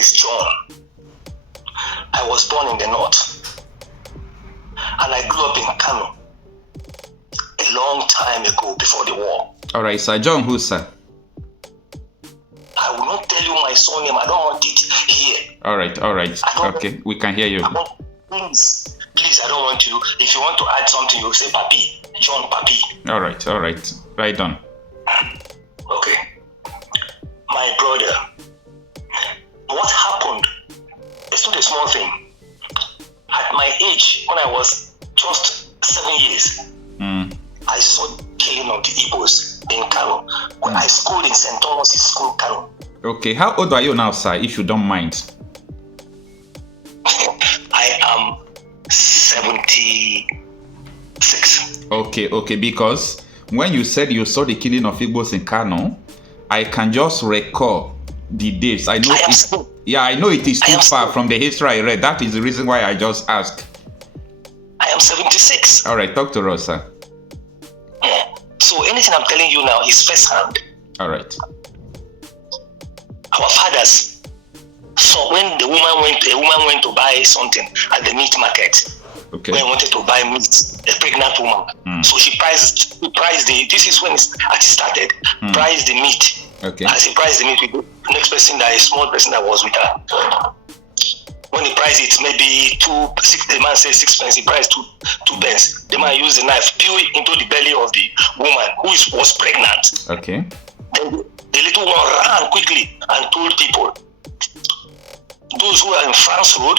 is John. I was born in the north, and I grew up in Kano a long time ago before the war. All right, Sir John, who, sir? I will not tell you my surname. I don't want it here. All right. Okay, we can hear you. Please, I don't want you. If you want to add something, you say Papi, John Papi. All right. Right on. Okay. My brother, what happened? It's not a small thing. At my age, when I was just 7 years, I saw the killing of the Igbos in Kano. When I schooled in St. Thomas' School, Kano. Okay, how old are you now, sir, if you don't mind? I am 76. Okay, because when you said you saw the killing of Igbos in Kano, I can just recall the dates. I know it is too far from the history I read. That is the reason why I just asked. I am 76. All right, talk to us, sir. Yeah. So anything I'm telling you now is first hand. All right. Our fathers. So when a woman went to buy something at the meat market, okay, when wanted to buy meat, a pregnant woman, so she priced the. This is when it started. Priced the meat. Okay. As he priced the meat, with the next person, that a small person that was with her. When he priced it, maybe 2.6. The man said 6 pence. He priced 2 pence. The man used the knife, pew it into the belly of the woman who was pregnant. Okay. Then the little one ran quickly and told people. Those who are in France Road,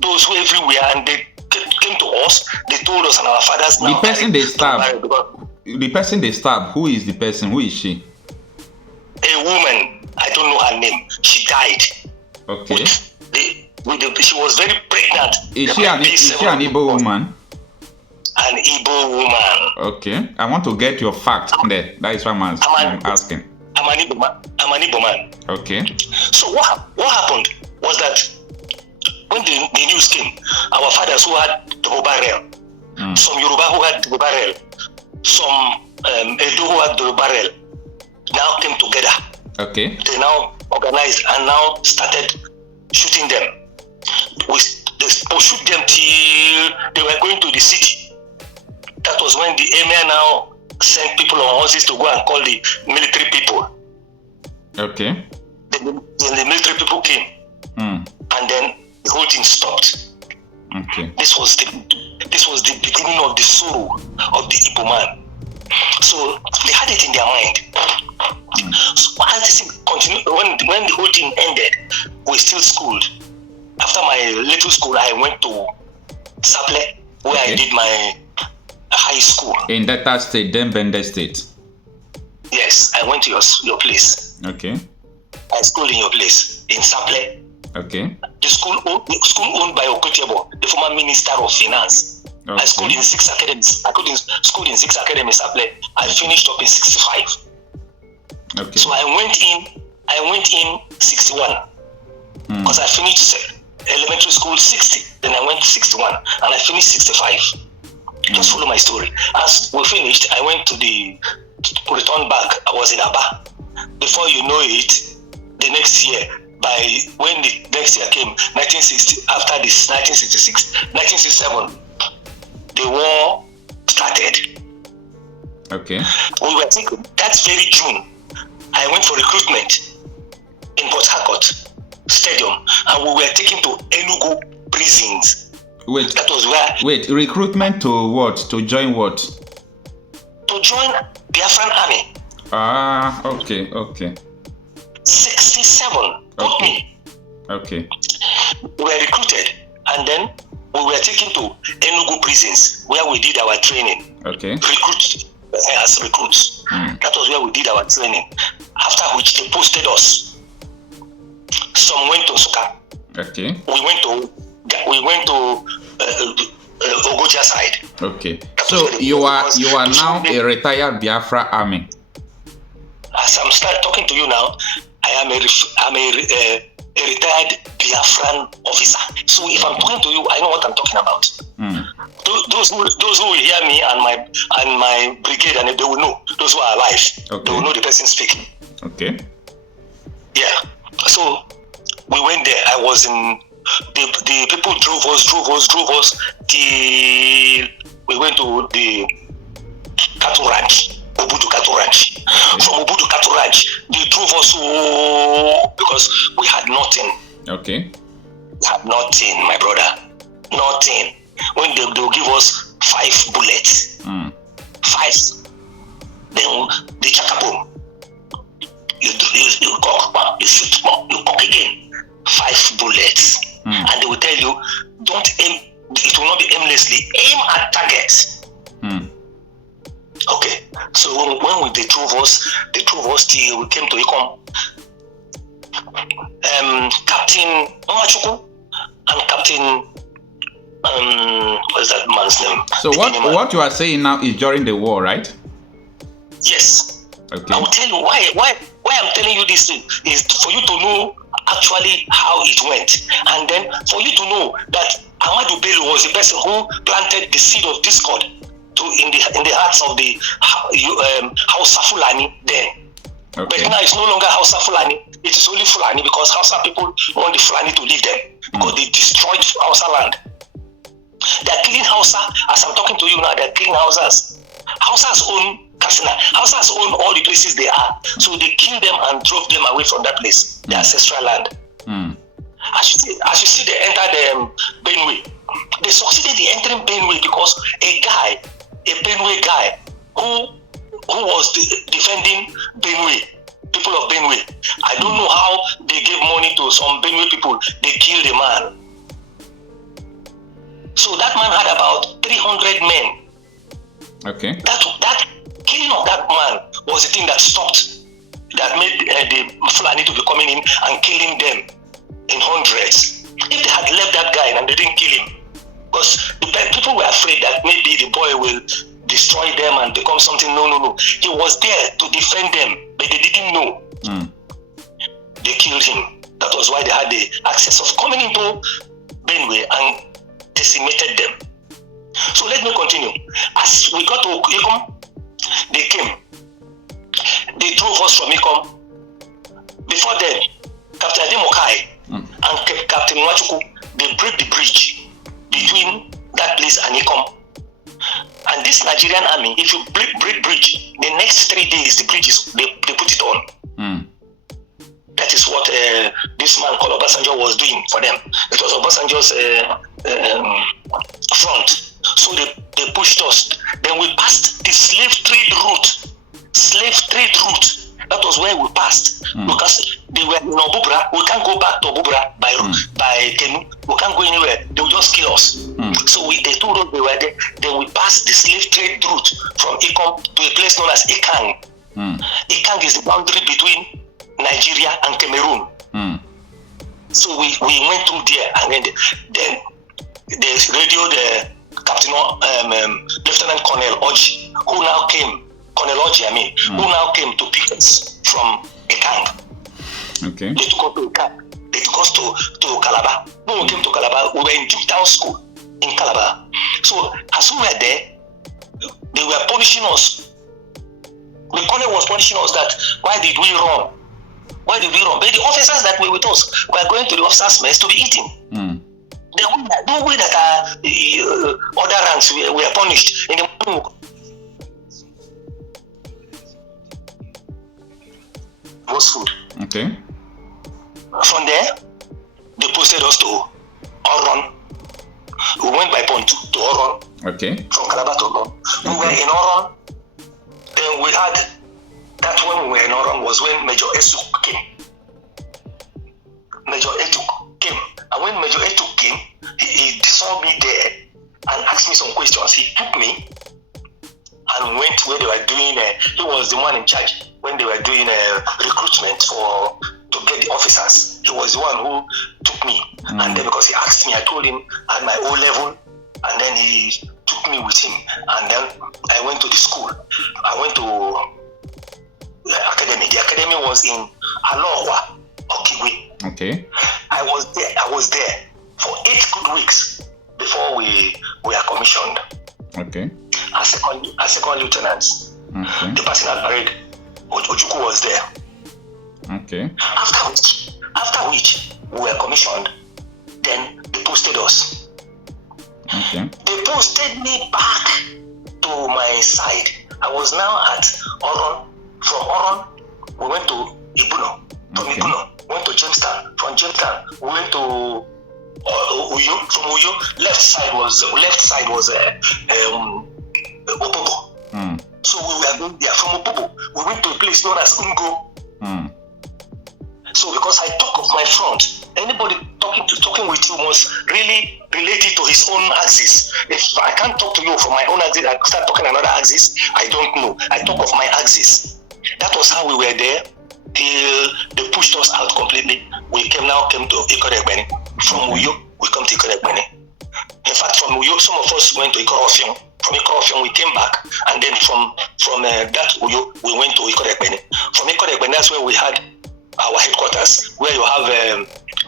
those who are everywhere, and they came to us. They told us and our fathers. The person they stabbed. The person they stabbed. Who is the person? Who is she? A woman. I don't know her name. She died. Okay. She was very pregnant. Is she an Igbo woman? An Igbo woman. Okay. I want to get your fact there. That is what I'm asking. I'm an Igbo man. Okay. So what happened was that when the news came, our fathers who had double barrel, some Yoruba who had double barrel, some Edo who had double barrel, now came together. Okay. They now organized and now started shooting them. They shoot them till they were going to the city. That was when the emir now sent people on horses to go and call the military people. Okay. Then the military people came, and then the whole thing stopped. Okay. This was the beginning of the sorrow of the Igbo man. So they had it in their mind. So as this thing continued, when the whole thing ended, we still schooled. After my little school, I went to Saple, where I did my high school. In Delta State, then Bende State. Yes, I went to your place. Okay. I schooled in your place, in Saple. Okay. The school owned by Okotebo, the former Minister of Finance. Okay. I schooled in 6 academies. I schooled in 6 academies. I finished up in 65. Okay. So I went in 61 because I finished elementary school 60. Then I went to 61 and I finished 65. Just follow my story. As we finished, I went to return back. I was in Aba. Before you know it, the next year, when the next year came, 1960, after this 1966, 1967, the war started. Okay. We were taken, that's very June. I went for recruitment in Port Harcourt Stadium, and we were taken to Enugu prisons. Wait. That was where. Wait, recruitment to what? To join what? To join Biafran army. Ah, okay. 67. Not me. Okay. We were recruited, and then we were taken to Enugu prisons where we did our training. Okay. As recruits. That was where we did our training. After which they posted us. Some went to Suka. Okay. We went to Ogoja side. Okay. So you are now a retired Biafra army. As I'm talking to you now, I am a retired Biafran officer. So if I'm talking to you, I know what I'm talking about. Those who will hear me and my brigade, and they will know. Those who are alive, they will know the person speaking. Okay. Yeah. So we went I was in, the people drove us till we went to the cattle ranch, Obudu cattle ranch. Okay. From Obudu cattle ranch, they drove us because we had nothing. Okay. We had nothing, my brother. Nothing. When they'll give us 5 bullets. 5. Then the chakabom. You cock, you shoot, you cock again. 5 bullets. And they will tell you, don't aim, it will not be aimlessly. Aim at targets. Okay. So when they drove us till we came to Ikom. Captain Omachuku and Captain what is that man's name? So what you are saying now is during the war, right? Yes. Okay. I will tell you why I'm telling you this is for you to know actually how it went, and then for you to know that Ahmadu Bello was the person who planted the seed of discord in the hearts of the Hausa Fulani then. Okay. But now it's no longer Hausa Fulani, it is only Fulani because Hausa people want the Fulani to leave them because they destroyed Hausa land. They are killing Hausa, as I'm talking to you now, they are killing Hausas. Hausas own Katsina, Hausas own all the places they are. So they killed them and drove them away from that place, their ancestral land. As you see, they entered Benue. They succeeded in entering Benue because a Benue guy who was defending Benue, people of Benue. I don't know how they gave money to some Benue people. They killed a man. So that man had about 300 men. Okay. That killing of that man was the thing that stopped, that made the Fulani to be coming in and killing them in hundreds. If they had left that guy and they didn't kill him, because the people were afraid that maybe the boy will destroy them and become something. No. He was there to defend them, but they didn't know. They killed him. That was why they had the access of coming into Benue and decimated them. So let me continue. As we got to Ikom, they came. They drove us from Ikom. Before then, Captain Ademokai and Captain Wachuku, they break the bridge between that place and Ikom. And this Nigerian army, if you break bridge, the next 3 days the bridge is they put it on. That is what this man called Obasanjo was doing for them. It was Obasanjo's front. So they pushed us. Then we passed the slave trade route. That was where we passed. Because they were in Obubra. We can't go back to Obubra by Kanu. We can't go anywhere. They will just kill us. So they told us they were there. Then we passed the slave trade route from Ikom to a place known as Ekang. Ekang is the boundary between Nigeria and Cameroon. So we went through there, and then they radioed Captain Lieutenant Colonel Oji, who now came. Colonel Oji, who now came to pick us from Ekang. Okay. They took us to Ekang. They took us to Calabar. When we came to Calabar, we were in Juketown School in Calabar. So as we were there, they were punishing us. The colonel was punishing us that why did we run? But the officers that were with us were going to the officers' mess to be eaten. The way that other ranks were punished in the morning was food. Okay. From there, they posted us to Oron. We went by Pontu to Oron. Okay. From Calabar to Oron. We were in Oron. Then we had that when we were in Oron was when Major Esuk came. And when Major Etuk came, he saw me there and asked me some questions. He took me and went where they were doing. He was the one in charge when they were doing recruitment to get the officers. He was the one who took me. And then because he asked me, I told him at my O level, and then he took me with him. And then I went to the school. I went to the academy. The academy was in Aloha, Okigwe. Okay. I was there for 8 good weeks before we were commissioned. Okay. As second lieutenants. Okay. The personal parade, Ojuku was there. Okay. After which we were commissioned Okay. They posted me back to my side. I was now at Oron. From Oron, we went to Ibuno. From Ibuno, we went to Jamestown. From Jamestown, we went to Uyo. From Uyo, left side was Opobo. So we were going there. From Opobo, we went to a place known as Ungo. So because I talk of my front, anybody talking with you must really relate it to his own axis. If I can't talk to you from my own axis, I start talking another axis, I don't know. I talk of my axis. That was how we were there till they pushed us out completely. We came to Ikoregbeni. From Uyo, we come to Ikoregbeni. In fact, from Uyo, some of us went to Ikorofion. From Ikorofion, we came back, and then from that Uyo, we went to Ikoregbeni. From Ikoregbeni, that's where we had our headquarters, where you have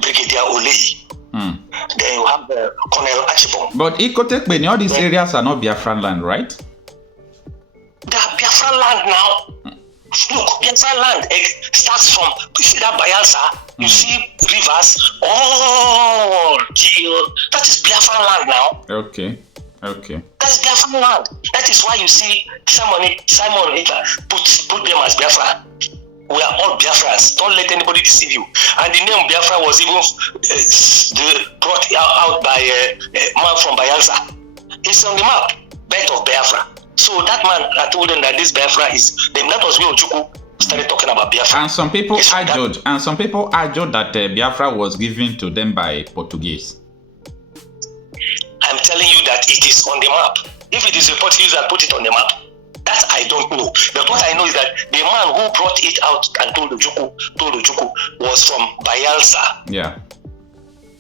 Brigadier Olei. Then you have Colonel Achibong. But Ikotekbeni, all these areas are not Biafran land, right? They are Biafran land now. Look, Biafran land starts from, you see that Bayelsa, you see rivers, that is Biafran land now. Okay. That's Biafran land. That is why you see Simon put them as Biafra. We are all Biafrans. Don't let anybody deceive you. And the name Biafra was even brought out by a man from Bayelsa. It's on the map, Bed of Biafra. So that man, I told them that this Biafra is, that was when Ojukwu started talking about Biafra. And some people argued that Biafra was given to them by Portuguese. I'm telling you that it is on the map. If it is a Portuguese that put it on the map, that I don't know. But what I know is that the man who brought it out and told Ojukwu was from Bayelsa. Yeah.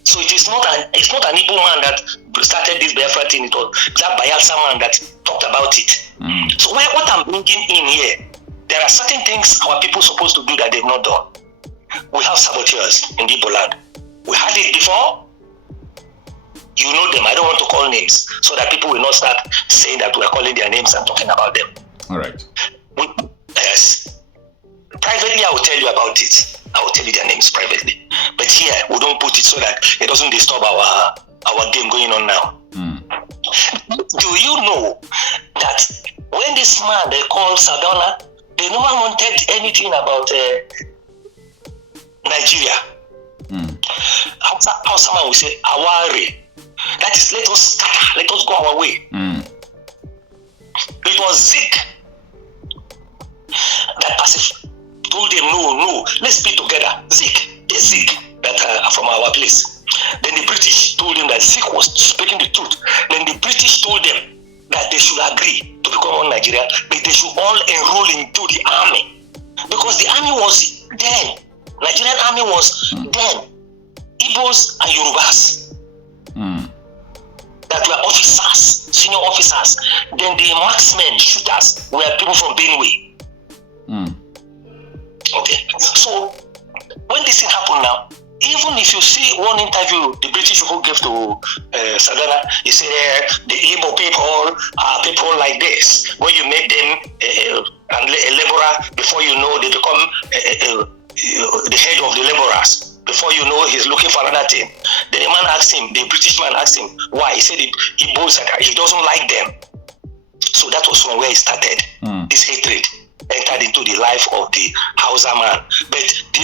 So it's not an Igbo man that started this Biafra thing. It was that Bayelsa man that talked about it. So what I'm bringing in here, there are certain things our people are supposed to do that they've not done. We have saboteurs in the Igbo land. We had it before. You know them. I don't want to call names so that people will not start saying that we're calling their names and talking about them. All right. Yes. Privately, I will tell you about it. I will tell you their names privately. But here, we don't put it so that it doesn't disturb our game going on now. Do you know that when this man they call Sadona, they no one wanted anything about Nigeria. How someone will say, Aware. That is, let us scatter, let us go our way. It was Zik that told them, no, let's be together. Zik that are from our place. Then the British told them that Zik was speaking the truth. Then the British told them that they should agree to become one Nigeria, but they should all enroll into the army. Because the army was then, Nigerian army was then, Igbos and Yorubas. That were officers, senior officers. Then the marksmen, shooters, were people from Benue. Okay. So when this thing happened now, even if you see one interview the British people gave to Sadana, he said the Igbo people are people like this. When you make them a laborer, before you know they become the head of the laborers. Before you know, he's looking for another thing. Then the British man asked him why. He said he doesn't like them. So that was from where it started. This hatred entered into the life of the Hausa man. But the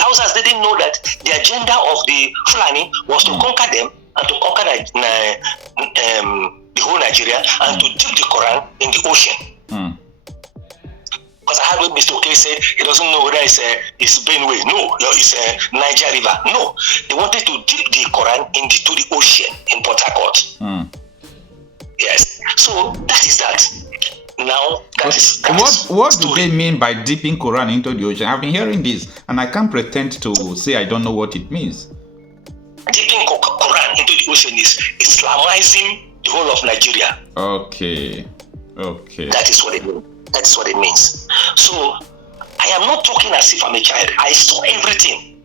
Hausas didn't know that the agenda of the Fulani was to conquer them and to conquer the whole Nigeria and to dip the Quran in the ocean. Because I heard what Mr. K said, he doesn't know whether it's Benue. No, it's Niger River. No, they wanted to dip the Quran into the ocean in Port Harcourt. Yes, so that is that. Now, what do they mean by dipping Quran into the ocean? I've been hearing this, and I can't pretend to say I don't know what it means. Dipping Quran into the ocean is Islamizing the whole of Nigeria. Okay. That is what it means. That's what it means. So I am not talking as if I'm a child. I saw everything.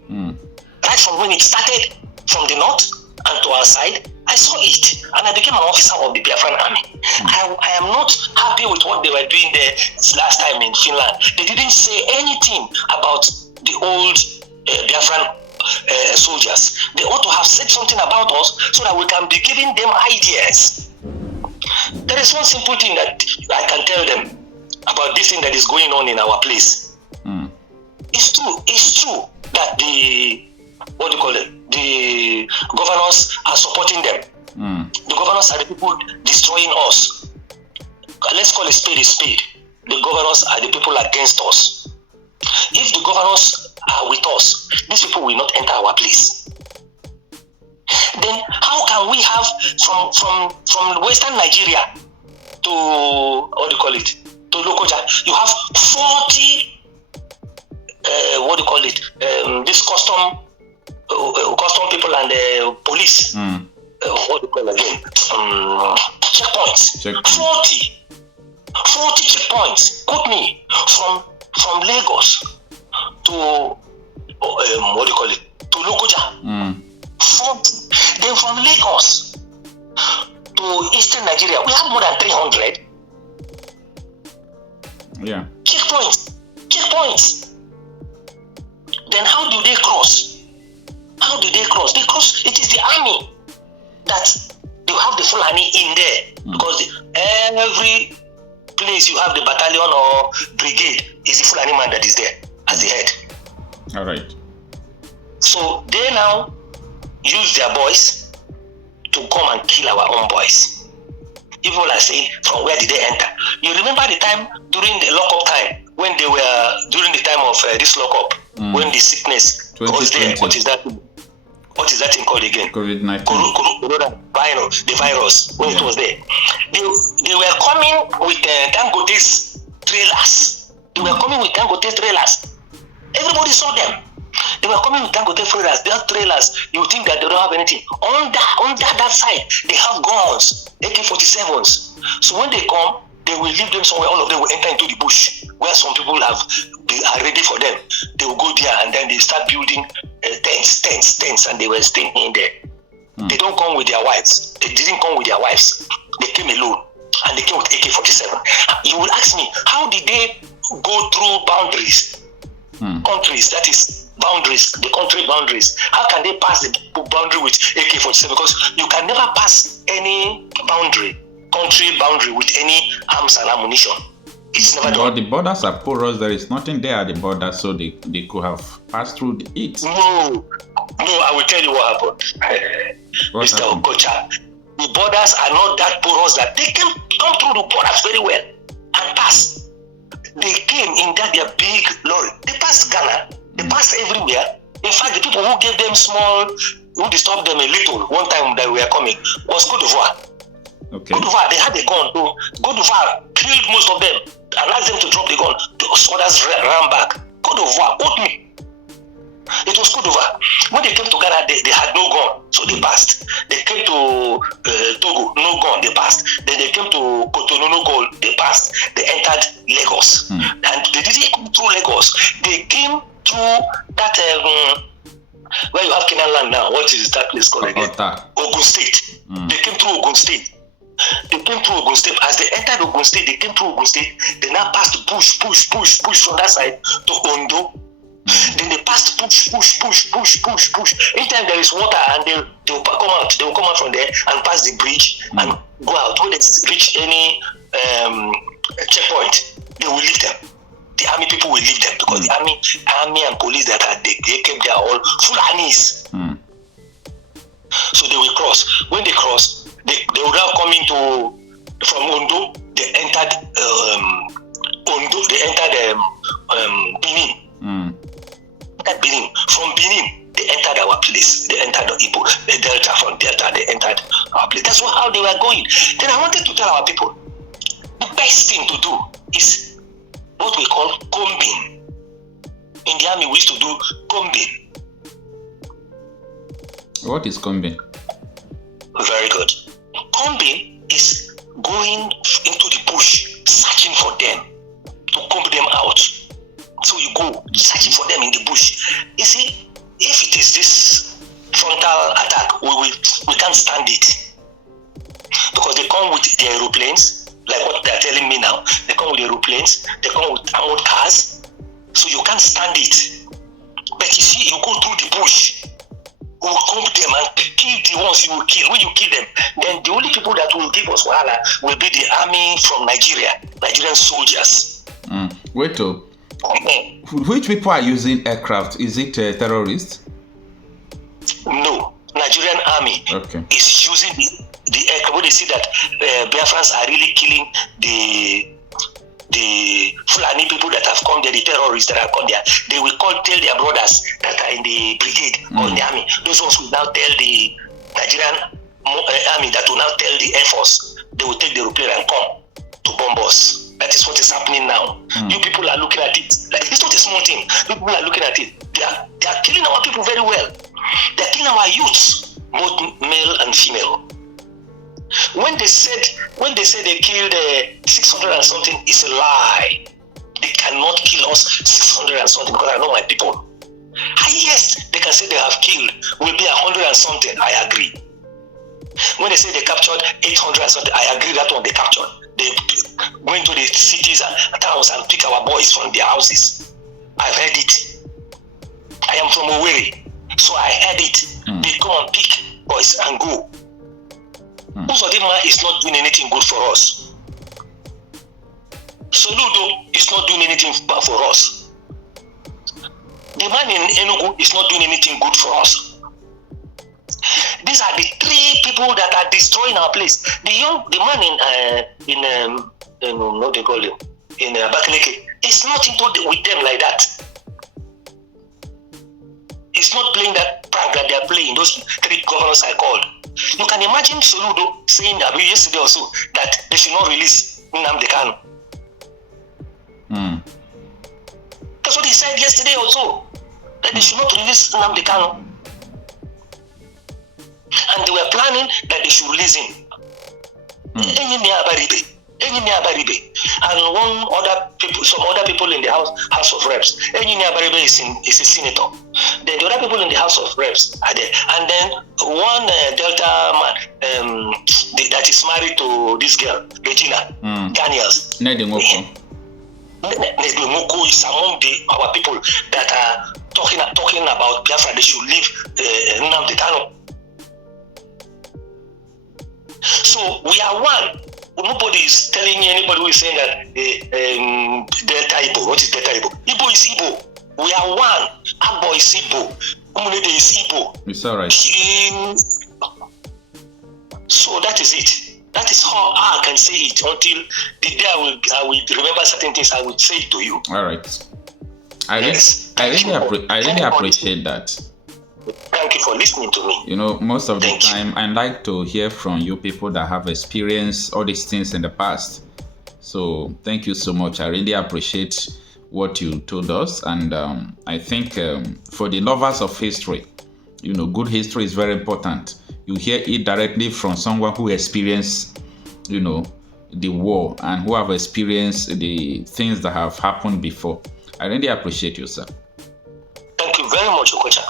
Right from when it started from the north and to our side, I saw it. And I became an officer of the Biafran army. I am not happy with what they were doing there last time in Finland. They didn't say anything about the old Biafran soldiers. They ought to have said something about us so that we can be giving them ideas. There is one simple thing that I can tell them about this thing that is going on in our place. It's true that the governors are supporting them. The governors are the people destroying us. Let's call a spade a spade. The governors are the people against us. If the governors are with us, these people will not enter our place. Then how can we have from Western Nigeria to to Lokoja, you have 40 this custom people and the police. Checkpoints. 40 checkpoints. Put me from Lagos to to Lokoja. 40. Then from Lagos to Eastern Nigeria, we have more than 300. Yeah. Checkpoints. Then how do they cross? They cross. It is the army that you have the Fulani in there, because every place you have the battalion or brigade is the Fulani man that is there as the head. All right. So they now use their boys to come and kill our own boys. People are saying, from where did they enter? You remember the time during the lockup time, when they were during the time of this lockup, when the sickness was there? What is that thing called again? COVID-19. The virus, when it was there. They were coming with Dangote's trailers. Everybody saw them. They were coming with Dangote trailers. They have trailers. You think that they don't have anything. On that side, they have guns, AK-47s. So when they come, they will leave them somewhere. All of them will enter into the bush where some people are ready for them. They will go there and then they start building tents, and they were staying in there. They don't come with their wives. They didn't come with their wives. They came alone, and they came with AK-47. You will ask me, how did they go through boundaries? Countries, that is boundaries, the country boundaries. How can they pass the boundary with AK-47? Because you can never pass any country boundary with any arms and ammunition. It's never done. But the borders are porous. There is nothing there at the border, so they could have passed through it. No, I will tell you what happened. Mr. Okocha, the borders are not that porous that they can come through the borders very well and pass. They came in their big lorry. They passed Ghana. They passed everywhere. In fact, the people who gave them who disturbed them a little one time that we were coming was Côte d'Ivoire. Okay. Côte d'Ivoire, they had a gun. So Côte d'Ivoire killed most of them and asked them to drop the gun. Those others ran back. Côte d'Ivoire, me. It was Côte d'Ivoire. When they came to Ghana, they had no gun, so they passed. They came to Togo, no gun, they passed. Then they came to Cotonou, no gun, they passed. They entered Lagos. And they didn't come through Lagos. They came through that, where you have Canaan land now. What is that place called again? Ogun State. They came through Ogun State. As they entered Ogun State, they came through Ogun State. They now passed push from that side to Ondo. Then they passed push. Anytime there is water and they will come out. They will come out from there and pass the bridge and go out. When they reach any checkpoint, they will leave them. The army people will leave them because the army and police that are they kept there all Fulanis. So they will cross. When they cross, they will now come from Ondo. They entered Benin. Benin. From Benin, they entered our place. They entered the Igbo, the Delta. From Delta, they entered our place. That's how they were going. Then I wanted to tell our people, the best thing to do is what we call combing. In the army, we used to do combing. What is combing? Very good. Combing is going into the bush, searching for them, to comb them out. So you go searching for them in the bush. You see, if it is this frontal attack, we can't stand it. Because they come with their aeroplanes, like what they're telling me now. They come with aeroplanes, they come with armored cars. So you can't stand it. But you see, you go through the bush, you will come them and kill the ones you will kill. When you kill them, then the only people that will give us wahala will be the army from Nigeria, Nigerian soldiers. Wait, which people are using aircraft? Is it terrorists? No, Nigerian army is using the aircraft. When they see that Biafrans are really killing the Fulani people that have come there, the terrorists that have come there, they will tell their brothers that are in the brigade or in the army. Those ones will now tell the Nigerian army that will now tell the Air Force. They will take the airplane and come to bomb us. That is what is happening now. You people are looking at it. Like, it's not a small thing. People are looking at it. They are killing our people very well. They are killing our youths, both male and female. When they said they killed 600 and something, it's a lie. They cannot kill us 600 and something because I know my people. Highest they can say they have killed will be 100 and something. I agree. When they say they captured 800 and something, I agree that one they captured. They went to the cities and towns and pick our boys from their houses. I've heard it. I am from Sowore, so I heard it. They come and pick boys and go. Most of them is not doing anything good for us. Soludo is not doing anything bad for us. The man in Enugu is not doing anything good for us. These are the three people that are destroying our place. The man in what they call him in Abakaliki is not into with them like that. It's not playing that prank that they are playing. Those three governors I called. You can imagine Soludo saying that yesterday also that they should not release Nnamdi Kanu. That's what he said yesterday also, that they should not release Nnamdi Kanu. And they were planning that they should release him. And some other people in the House of Reps. Engineer Baribe is a senator. Then the other people in the House of Reps are there. And then one Delta man that is married to this girl, Regina Daniels. Nedimoko is among our people that are talking about Biafra. They should leave Nnamdi Kanu. So we are one. Nobody is telling anybody who is saying that Delta Igbo. What is Delta Igbo? Igbo is Igbo. We are one. Agbo is Igbo. Umunede is Igbo. It's all right. So that is it. That is how I can say it until the day I will remember certain things. I will say it to you. All right. I really appreciate that. Thank you for listening to me. You know, most of the time, I like to hear from you people that have experienced all these things in the past. So thank you so much. I really appreciate what you told us. And I think for the lovers of history, you know, good history is very important. You hear it directly from someone who experienced, you know, the war and who have experienced the things that have happened before. I really appreciate you, sir. Thank you very much, Okocha.